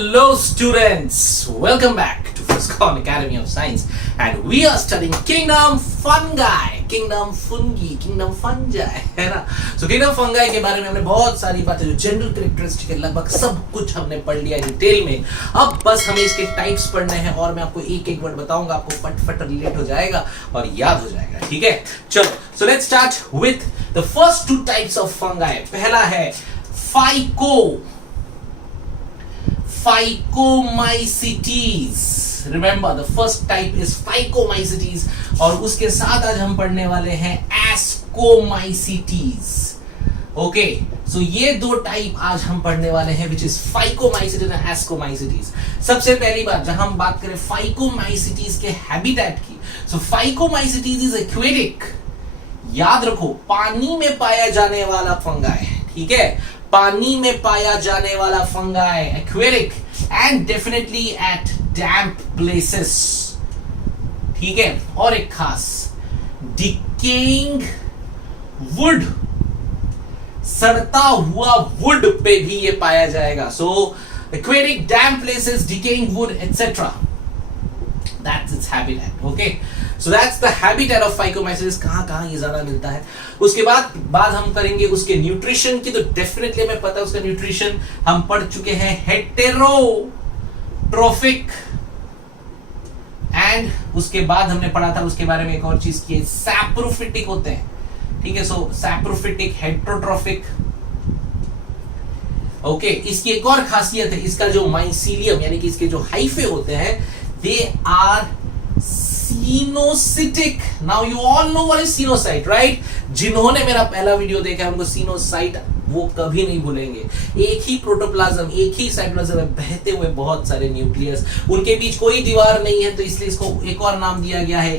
Hello students, welcome back to Fuscon Academy of Science and we are studying Kingdom Fungi, Kingdom Fungi, Kingdom Fungi है ना। So Kingdom Fungi के बारे में हमने बहुत सारी बातें जो जनरल कैरेक्टरिस्टिक है लगभग सब कुछ हमने पढ़ लिया डिटेल में। अब बस हमें इसके टाइप्स पढ़ने हैं और मैं आपको एक एक वर्ड बताऊंगा, आपको फटाफट रिलेट हो जाएगा और याद हो जाएगा, ठीक है। चलो, so let's start with the first two types of fungi। पहला है Phycomycetes। Remember the first type is Phycomycetes और उसके साथ आज हम पढ़ने वाले हैं Ascomycetes। ओके, सो ये दो टाइप आज हम पढ़ने वाले हैं which is Phycomycetes and Ascomycetes। सबसे पहली बात जहां हम बात करें Phycomycetes के हैबिटेट की, सो Phycomycetes is aquatic। याद रखो, पानी में पाया जाने वाला फंगाई, ठीक है, पानी में पाया जाने वाला fungi, aquatic and definitely at damp places, ठीक है। और एक खास डिकेइंग वुड, सड़ता हुआ वुड पे भी ये पाया जाएगा। So aquatic, damp places, decaying wood etcetera, that's its habitat. Okay, so that's the habitat of phycomycetes. कहां ये ज्यादा मिलता है। उसके बाद हम करेंगे उसके न्यूट्रिशन की, तो डेफिनेटली हमें पता है उसका न्यूट्रिशन हम पढ़ चुके हैं, हेटेरोट्रोफिक। एंड उसके बाद हमने पढ़ा था उसके बारे में एक और चीज की, सैप्रोफिटिक होते हैं, ठीक है। सो सैप्रोफिटिक, हेटेरोट्रोफिक। ओके, इसकी एक और खासियत है, इसका जो माइसीलियम यानी कि इसके जो हाइफे होते हैं, they are coenocytic. Now you all know what is coenocyte, right? जिन्होंने मेरा पहला वीडियो देखा है उनको सीनोसाइट वो कभी नहीं भूलेंगे। एक ही प्रोटोप्लाज्म, एक ही साइटोप्लाज्म में बहते हुए बहुत सारे न्यूक्लियस, उनके बीच कोई दीवार नहीं है, तो इसलिए इसको एक और नाम दिया गया है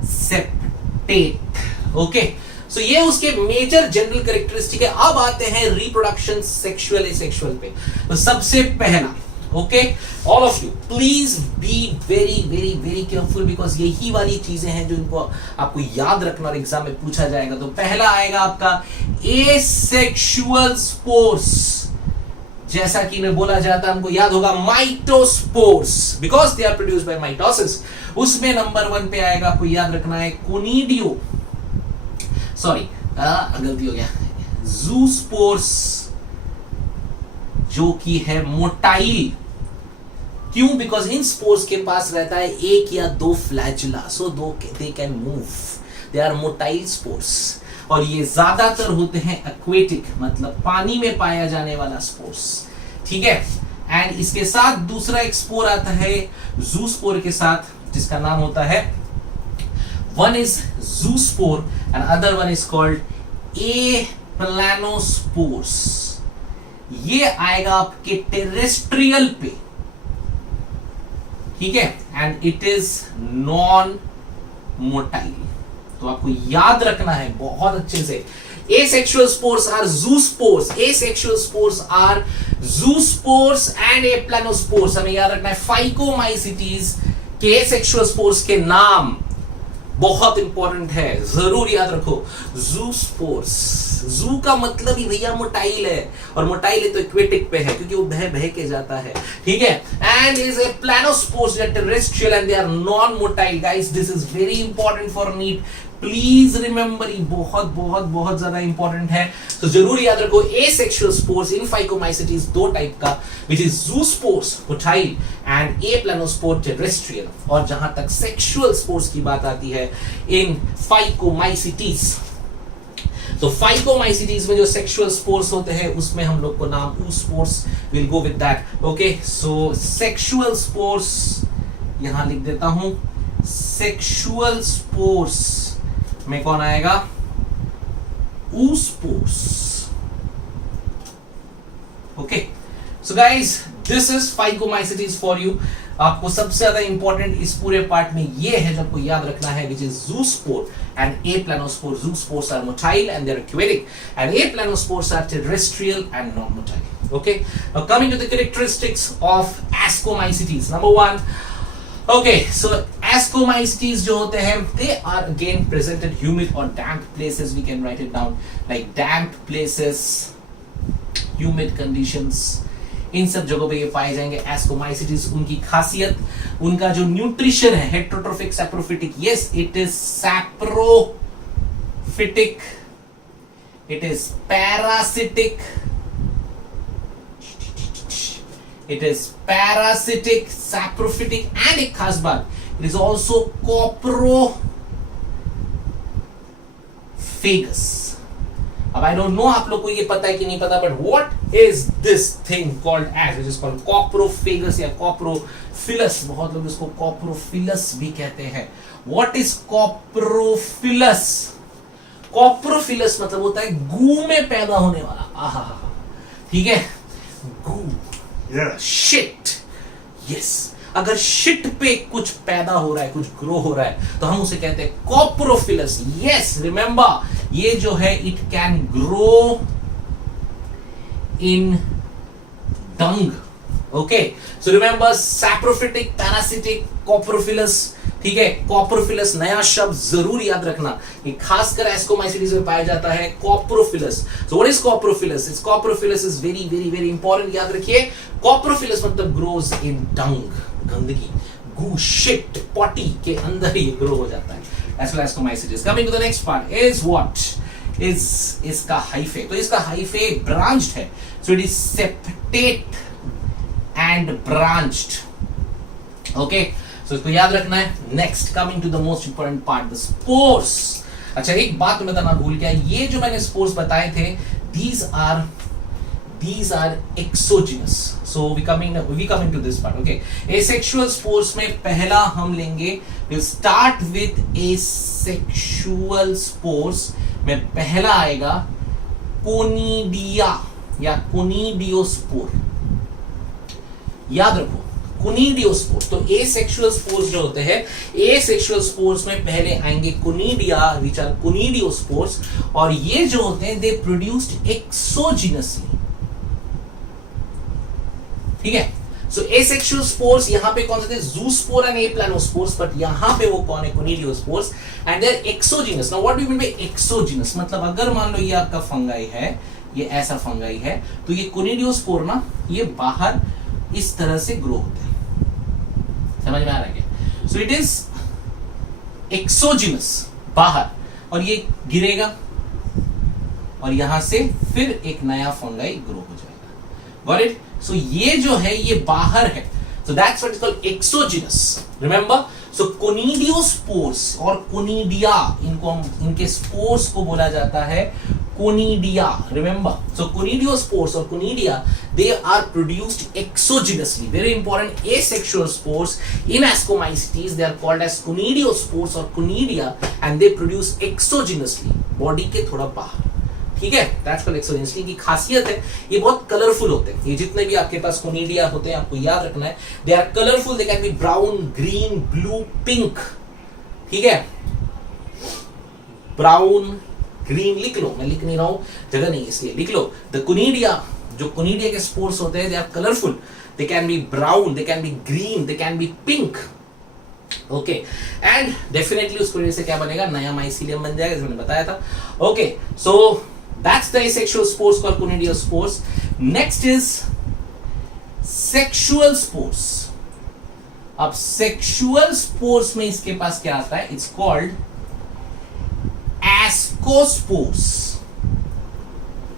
एसेप्टेट। ओके, सो ये उसके मेजर जनरल कैरेक्टरिस्टिक है। अब आते हैं रिप्रोडक्शन, सेक्सुअल एसेक्सुअल पे। तो सबसे पहला, okay, all of you please be very very very careful because यही वाली चीजें हैं जो इनको आपको याद रखना और एग्जाम में पूछा जाएगा। तो पहला आएगा आपका एसेक्सुअल स्पोर्स। जैसा कि मैं बोला जाता है, हमको याद होगा mitospores because they are produced by mitosis. उसमें नंबर 1 पे आएगा, आपको याद रखना है कोनिडियो, सॉरी गलती हो गया, जूस्पोर्स, जो कि है मोटाइल। क्यों? बिकॉज इन स्पोर्स के पास रहता है एक या दो flagella, so they can move, they are motile spores. और ये ज्यादातर होते हैं एक्वेटिक, मतलब पानी में पाया जाने वाला स्पोर्स, ठीक है। एंड इसके साथ दूसरा एक स्पोर आता है जूस्पोर के साथ, जिसका नाम होता है, one is zoospore and other one is called aplanospores. ये आएगा आपके टेरेस्ट्रियल पे, ठीक है, and it is non motile. तो आपको याद रखना है बहुत अच्छे से, asexual spores are zoospores, asexual spores are zoospores and aplanospores। हमें याद रखना है Phycomycetes के asexual spores के नाम बहुत इंपॉर्टेंट है, जरूर याद रखो। जूस्पोर्स, जू का मतलब ही भैया मोटाइल है, और मोटाइल है तो एक्वेटिक पे है क्योंकि वो बह के जाता है, ठीक है। And is aplanospores, they are terrestrial and they are non motile. Guys, this is very important for NEET, please remember, ये बहुत बहुत बहुत ज्यादा इंपॉर्टेंट है। तो जरूर याद रखो, एसेक्सुअल स्पोर्स इन फाइकोमाइसेट्स दो टाइप का, which is zoospores motile and aplanospore terrestrial. और जहां तक सेक्सुअल स्पोर्स की बात आती है इन फाइकोमाइसेट्स, तो फाइकोमाइसेट्स में जो सेक्सुअल स्पोर्स होते हैं उसमें हम लोग को नाम oospores, will go with that. Okay, so sexual spores यहां लिख देता हूं, सेक्सुअल स्पोर्स में कौन आएगा? oospores। Okay, so guys, this is phycomycetes for you. आपको सबसे ज्यादा इंपॉर्टेंट इस पूरे पार्ट में ये है जो आपको याद रखना है, which is zoospore and aplanospore। Zoospores are motile and they are aquatic, and aplanospores are terrestrial and non-motile. Okay, now coming to the characteristics of Ascomycetes. Number 1, okay, so Ascomycetes जो होते हैं, they are again present in humid or damp places. We can write it down like damp places, humid conditions, इन सब जगहों पे ये पाए जाएंगे ascomycetes. उनकी खासियत, उनका जो न्यूट्रिशन है, heterotrophic, saprophytic, yes it is saprophytic, it is parasitic, it is parasitic, saprophytic, and एक खास बात, इट इज ऑल्सो कोप्रोफेगस। अब आई डोंट नो आप लोग को ये पता है कि नहीं पता, but what is this thing called as, which is called coprophagous या कॉप्रोफिलस। बहुत लोग इसको कॉप्रोफिलस भी कहते हैं। What is coprophilous? कॉप्रोफिलस मतलब होता है गू में पैदा होने वाला। आहा, ठीक है, गू, शिट, यस। अगर शिट पे कुछ पैदा हो रहा है, कुछ ग्रो हो रहा है, तो हम उसे कहते हैं कॉप्रोफिलस। यस, रिमेंबर, ये जो है it can grow in dung. Okay, so remember, saprophytic, parasitic, coprophilous. ठीक है, कॉप्रोफिलस नया शब्द जरूर याद रखना, ये खासकर एस्कोमाइसिटीज में पाया जाता है, coprophilous. So what is coprophilous? It's coprophilous is very very very important, याद रखिए। कॉप्रोफिलस मतलब ग्रोज इन डंग, गंदगी, गू, शिट, पॉटी के अंदर ये ग्रो हो जाता है। As well ascomycetes. Coming to the next part is what is इसका हाइफे। तो इसका हाइफे ब्रांच्ड है, so it is septate and branched. Okay, so इसको याद रखना है। Next, coming to the most important part, the spores. अच्छा, एक बात मैं बताना भूल गया, ये जो मैंने स्पोर्स बताए थे, these are exogenous. So we coming to this part. Okay, asexual spores में पहला हम लेंगे, we'll start with asexual spores में पहला आएगा कोनिडिया या कोनिडियोस्पोर। याद रखो, कोनिडियोस्पोर। तो एसेक्सुअल स्पोर्स जो होते हैं, एसेक्सुअल स्पोर्स में पहले आएंगे कोनिडिया, विच आर कोनिडियोस्पोर्स, और ये जो होते हैं दे प्रोड्यूस्ड एक्सोजिनसली। ठीक है, सो एसेक्सुअल स्पोर्स यहां पे कौन से थे? ज़ूस्पोर एंड एप्लानोस्पोर्स, बट यहां पे वो कौन है? Conidiospores, and they are exogenous. Now what do you mean by exogenous? मतलब अगर मान लो ये आपका फंगाई है, ये ऐसा फंगाई है, तो ये कोनिडियोस्पोर ना, ये बाहर इस तरह से ग्रो होते हैं। समझ में आ रहा है क्या? सो इट इज एक्सोजिनस, बाहर, और ये गिरेगा और यहां से फिर एक नया फंगाई ग्रो हो जाएगा। Got it? सो ये जो है ये बाहर है, so that's what is called exogenous. Remember, so conidiospores और कोनिडिया, इनके स्पोर्स को बोला जाता है conidia. Remember, so conidiospores or conidia, they are produced exogenously. Very important. Asexual spores in ascomycetes, they are called as conidiospores or conidia, and they produce exogenously, body के थोड़ा बाहर। ठीक है, that's called exogenously। की खासियत है, ये बहुत कलरफुल होते हैं। ये जितने भी आपके पास कोनिडिया होते हैं, आपको याद रखना है, they are colorful. They can be brown, green, blue, pink. ठीक है, brown, ग्रीन लिख लो, मैं लिख नहीं रहा हूं, जगह नहीं इसलिए लिख लो। द कोनिडिया, जो कोनिडिया के स्पोर्स होते हैं, they are colourful, they can be brown, they can be green, they can be pink. Okay, and definitely उसकी वजह से क्या बनेगा? नया माइसीलियम बन जाएगा, जैसे मैंने बताया था। Okay, so that's the asexual spores called conidiospores. Next is sexual spores. अब सेक्सुअल स्पोर्स में इसके पास क्या आता है? It's called ascospores.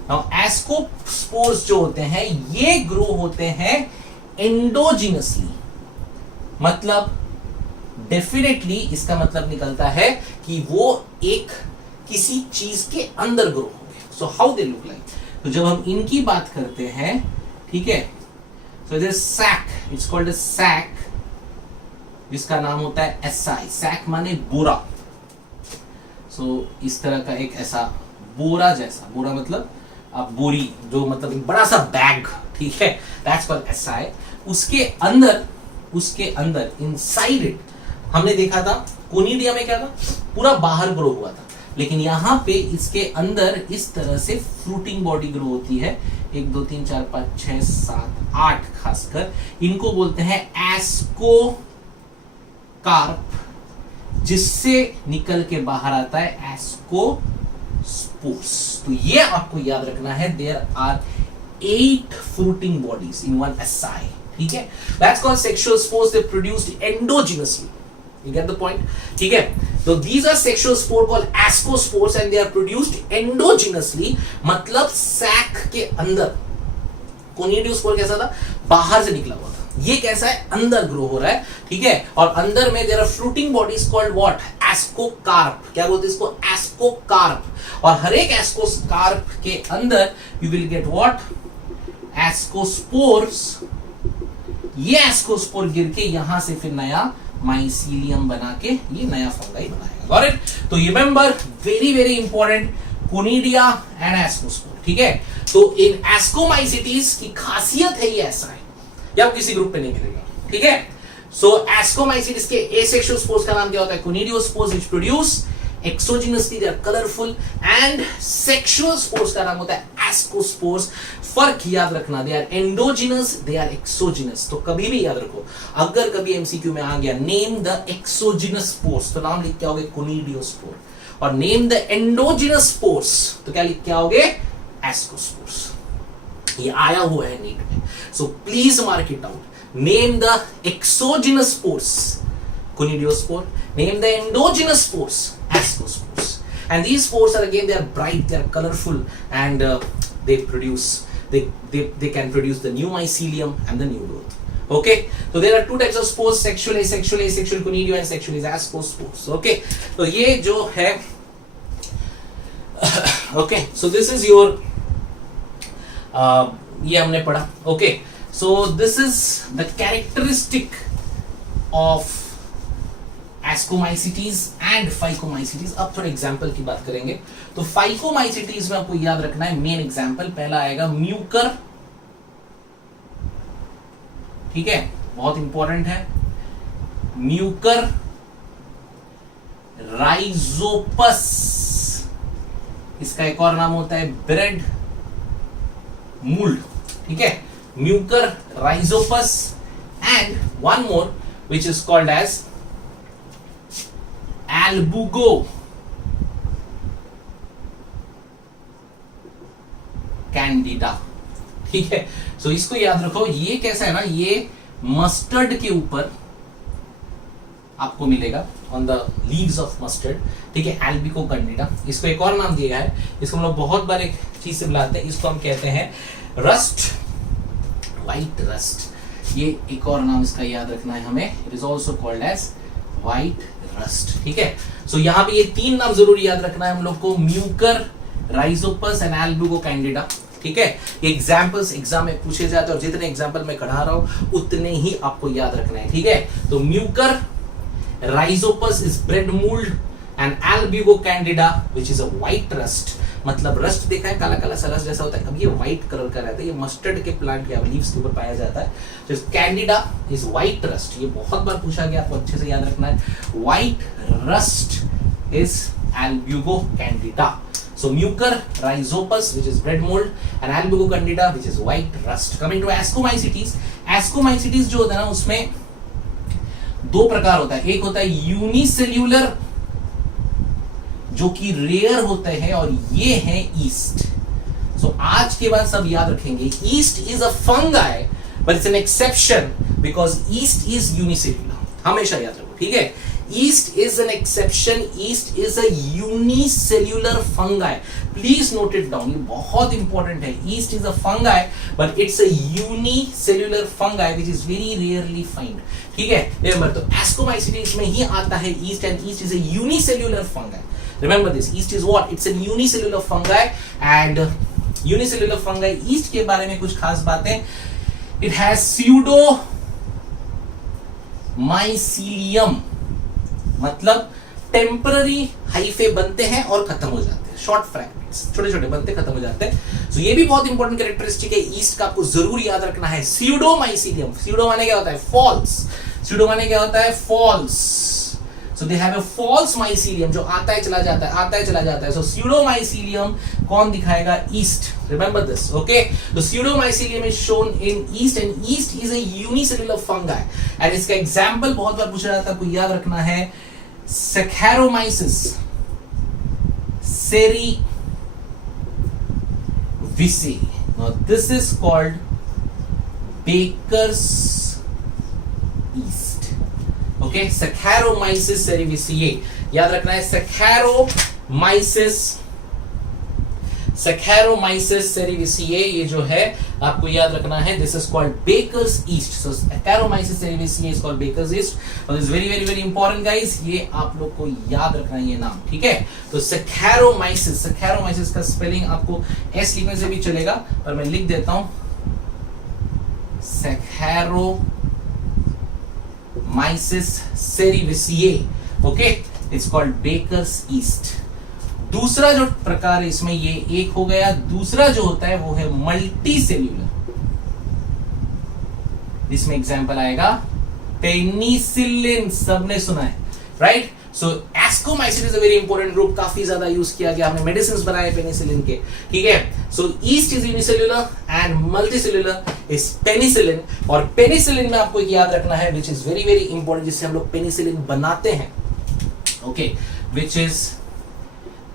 Now ascospores जो होते हैं, ये ग्रो होते हैं एंडोजिनसली। मतलब डेफिनेटली इसका मतलब निकलता है कि वो एक किसी चीज के अंदर ग्रो होंगे। So how they look like? तो जब हम इनकी बात करते हैं, ठीक है, so this sac, it's called a sac, जिसका नाम होता है एसाई। सैक माने बोरा। सो इस तरह का एक ऐसा बोरा जैसा, बोरा मतलब अब बोरी, जो मतलब एक बड़ा सा बैग, ठीक है, दैट्स कॉल्ड एसाई। उसके अंदर इनसाइड इट हमने देखा था कोनिडिया में क्या था? पूरा बाहर ग्रो हुआ था, लेकिन यहां पे इसके अंदर इस तरह से फ्रूटिंग बॉडी ग्रो होती है। 1 2 3 4 5 6 7 8 खासकर इनको बोलते हैं एस्कोकार्प, जिससे निकल के बाहर आता है एस्कोस्पोर्स। तो ये आपको याद रखना है, there are 8 fruiting bodies in one asci. ठीक है, that's called sexual spores. They produced endogenously. You get the point? ठीक है, so these are sexual spore called ascospores and they are produced endogenously. मतलब सैक के अंदर. कोनिडियोस्पोर कैसा था? बाहर से निकला हुआ था. ये कैसा है? अंदर ग्रो हो रहा है. ठीक है, और अंदर में there are fruiting bodies called what? Ascocarp. क्या बोलते हैं इसको? एस्कोकार्प. और हर एक एस्कोकार्प के अंदर you will get what? Ascospores. ये एस्कोस्पोर गिर के यहां से फिर नया माइसीलियम बना के ये नया फंगाई बनाएगा. Got it? तो remember, very very important, conidia and ascospore. ठीक है, तो इन एस्कोमाइसिटीज की खासियत है ये ऐसा है, या किसी ग्रुप पे नहीं मिलेगा. ठीक है, सो एस्कोमाइसिटीज के एसेक्सुअल स्पोर्स का नाम क्या होता है? Conidiospores which produce exogenously, they are colourful. And sexual spores का नाम होता है एस्कोस्पोर्स. फर्क याद रखना, they are endogenous, they are exogenous. तो कभी भी याद रखो, अगर कभी एमसीक्यू में आ गया नेम द एक्सोजिनस स्पोर्स, तो नाम लिख के आओगे कोनिडियोस्पोर. और नेम द एंडोजिनस स्पोर्स, तो क्या लिख के आओगे? एस्कोस्पोर्स. ये आया हुआ है नीट में, so please mark it out. Name the exogenous spores, conidiospore. Name the endogenous spores, ascospores. And these spores are again, they are bright, they are colorful, and they can produce the new mycelium and the new growth. Okay, so there are two types of spores: sexual, asexual conidio, and sexual ascospores. Okay, so ये जो है okay, so this is your ये हमने पढ़ा. Okay, so this is the characteristic of ascomycetes and phycomycetes. अब थोड़ा example की बात करेंगे. तो फाइकोमाइसिटीज में आपको याद रखना है मेन एग्जांपल पहला आएगा म्यूकर. ठीक है, बहुत इंपॉर्टेंट है. म्यूकर राइजोपस, इसका एक और नाम होता है ब्रेड मूल्ड. ठीक है, Mucor Rhizopus. And one more which is called as albugo candida. ठीक है, सो इसको याद रखो. ये कैसा है ना, ये मस्टर्ड के ऊपर आपको मिलेगा on the leaves of mustard. ठीक है, एल्बिको कैंडिडा. इसको एक और नाम दिया गया है, इसको हम लोग बहुत बार एक चीज से बुलाते हैं, इसको हम कहते हैं रस्ट, व्हाइट रस्ट. ये एक और नाम इसका याद रखना है हमें. It is also called as white rust. ठीक है, सो यहाँ पे ये तीन नाम जरूर याद रखना है हम लोग को: Mucor, Rhizopus and Albugo Candida. ठीक है, ये एग्जांपल्स एग्जाम में पूछे जाते हैं और जितने एग्जांपल मैं कढ़ा रहा हूं उतने ही आपको याद रखना है. ठीक है, तो Mucor Rhizopus is bread mould and Albugo candida which is a white rust. मतलब रस्ट देखा है, काला काला सा रस्ट जैसा होता है. अब ये व्हाइट कलर का रहता है, ये मस्टर्ड के प्लांट के लीव्स के ऊपर पाया जाता है. तो कैंडिडा इज व्हाइट रस्ट. ये बहुत बार पूछा गया, आपको अच्छे से याद रखना है. White rust is Albugo candida. So Mucor Rhizopus which is bread mould and Albugo candida which is white rust. Coming to ascomycetes. Ascomycetes जो होता है ना, उसमें दो प्रकार होता है. एक होता है यूनिसेल्यूलर, जो कि रेयर होते हैं, और ये है ईस्ट. सो आज के बाद सब याद रखेंगे, east is a fungi but it's an exception because east is unicellular. हमेशा याद रखो. ठीक है, east is an exception. East is a unicellular fungi. Please note it down, ये बहुत इंपॉर्टेंट है. East is a fungi but it's a unicellular fungi which is very rarely find. ठीक है, रिमेंबर, तो एस्कोमाइसिटीज में ही आता है east, and east is a unicellular fungi. Remember this, yeast is what? It's a unicellular fungi, and unicellular fungi yeast के बारे में कुछ खास बातें. It has pseudo mycelium, मतलब टेम्पररी हाइफे बनते हैं और खत्म हो जाते हैं. शॉर्ट फ्रैगमेंट्स, छोटे छोटे बनते खत्म हो जाते हैं. So ये भी बहुत इंपॉर्टेंट कैरेक्टरिस्टिक है ईस्ट का, आपको जरूर याद रखना है. pseudo mycelium. pseudo माने क्या होता है? फॉल्स. pseudo माने क्या होता है? False. So they have a false mycelium जो आता है चला जाता है, आता है चला जाता है. So pseudomycelium कौन दिखाएगा? Yeast. Remember this, okay? The pseudomycelium is shown in yeast, and yeast is a unicellular fungi. And इसका example बहुत बार पूछा जाता है, आपको याद रखना है. Saccharomyces cerevisiae. Now this is called Baker's yeast. Okay, Saccharomyces cerevisiae, याद रखना है Saccharomyces cerevisiae, ये जो है आपको याद रखना है, this is called Baker's yeast. So Saccharomyces cerevisiae is called Baker's yeast. और this is very very very important guys, ये आप लोग को याद रखना है ये नाम, ठीक है. तो Saccharomyces का स्पेलिंग आपको S लिखने से भी चलेगा, पर मैं लिख देता हूं Saccharomyces cerevisiae. Okay, it's called Baker's yeast. दूसरा जो प्रकार है इसमें, ये एक हो गया. दूसरा जो होता है वो है मल्टी सेल्यूलर. इसमें एग्जांपल आएगा पेनिसिलिन, सबने सुना है, right. So एस्कोमाइसिस is a very important group, काफी ज्यादा यूज किया गया, हमने मेडिसिन बनाए पेनिसिलिन के, ठीक है. So yeast is unicellular and multicellular is penicillin. और पेनिसिलिन में आपको याद रखना है which is very very important, जिससे हम लोग पेनिसिलिन बनाते हैं, okay, which is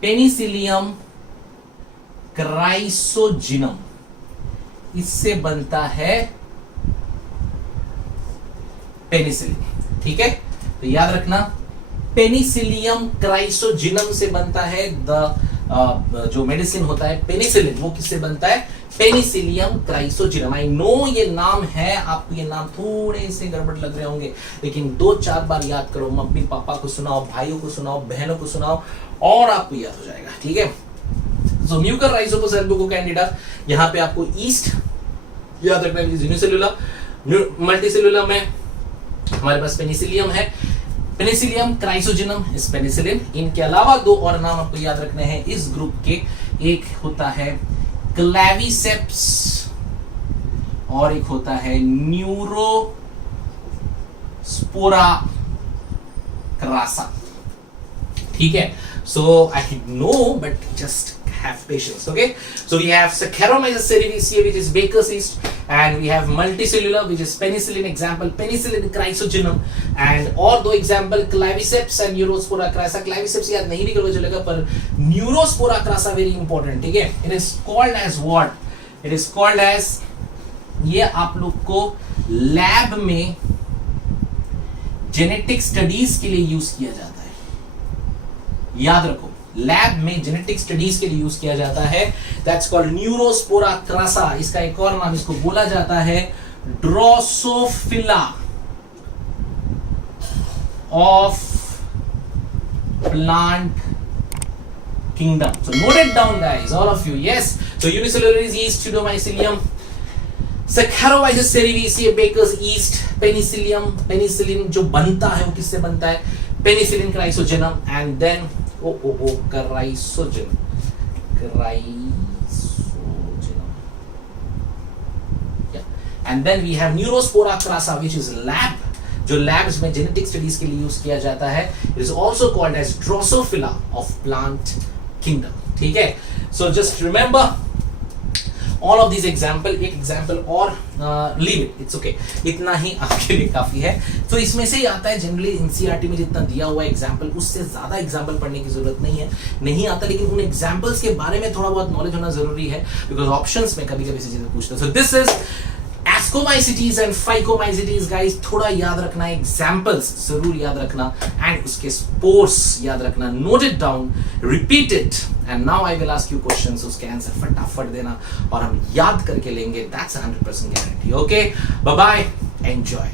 Penicillium chrysogenum. इससे बनता है पेनिसिलिन, ठीक है. तो याद रखना पेनिसिलियम क्राइसोजिनम से बनता है जो मेडिसिन होता है पेनिसिलिन, वो किससे बनता है, पेनिसिलियम क्राइसोजिनम. आई नो ये नाम है, आपको ये नाम थोड़े से गड़बड़ लग रहे होंगे, लेकिन 2-4 बार याद करो, मम्मी पापा को सुनाओ, भाइयों को सुनाओ, बहनों को सुनाओ, और आपको याद हो जाएगा, ठीक है. सो म्यूकर राइजोपस एल्बुको कैंडिडा, यहां पे आपको ईस्ट याद रखना है, यूनिसेल्यूलर. मल्टीसेल्यूलर में हमारे पास पेनिसिलियम है, पेनिसिलियम क्राइसोजिनम इस पेनिसिलिन. इनके अलावा 2 और नाम आपको याद रखने हैं इस ग्रुप के. एक होता है क्लेविसेप्स और एक होता है न्यूरोस्पोरा क्रासा, ठीक है. So I know but just have patience. Okay, so we have Saccharomyces cerevisiae, which is Baker's yeast, and we have multicellular, which is penicillin. Example penicillin chrysogenum, and और 2 example claviceps and neurospora crassa. Claviceps याद नहीं भी करोगे चलेगा, पर neurospora crassa very important, ठीक है. It is called as what? It is called as, ये आप लोग को लैब में जेनेटिक स्टडीज के लिए यूज किया जाता है, याद रखो. लैब में जेनेटिक स्टडीज के लिए यूज किया जाता है. That's called Neurospora crassa. इसका एक और नाम इसको बोला जाता है Drosophila of plant kingdom. So note it down guys, all of you. Yes, so unicellular is yeast, pseudomycelium, Saccharomyces cerevisiae, Baker's yeast, penicillin जो बनता है वो किससे बनता है, penicillin chrysogenum, and then chrysogenum. Yeah. And then we have Neurospora crassa, which is lab, जो labs में genetic studies के लिए यूज किया जाता है. It is also called as drosophila of plant kingdom, ठीक है. So just remember all of this example. एक एग्जाम्पल और लीव इट, इट्स ओके, इतना ही आपके लिए काफी है. तो इसमें से ही आता है जनरली एनसीईआरटी में जितना दिया हुआ है एग्जाम्पल, उससे ज्यादा एग्जाम्पल पढ़ने की जरूरत नहीं आता, लेकिन उन एग्जाम्पल्स के बारे में थोड़ा बहुत नॉलेज होना जरूरी है, बिकॉज ऑप्शंस में कभी कभी ऐसी चीजें पूछते हैं. So this is Ascomycetes and Phycomycetes guys, थोड़ा याद रखना, एग्जाम्पल्स जरूर याद रखना, एंड उसके स्पोर्स याद रखना. Note it down, repeat it, and now I will ask you questions. उसके आंसर फटाफट देना और हम याद करके लेंगे. That's 100% guarantee. Okay, bye bye, enjoy.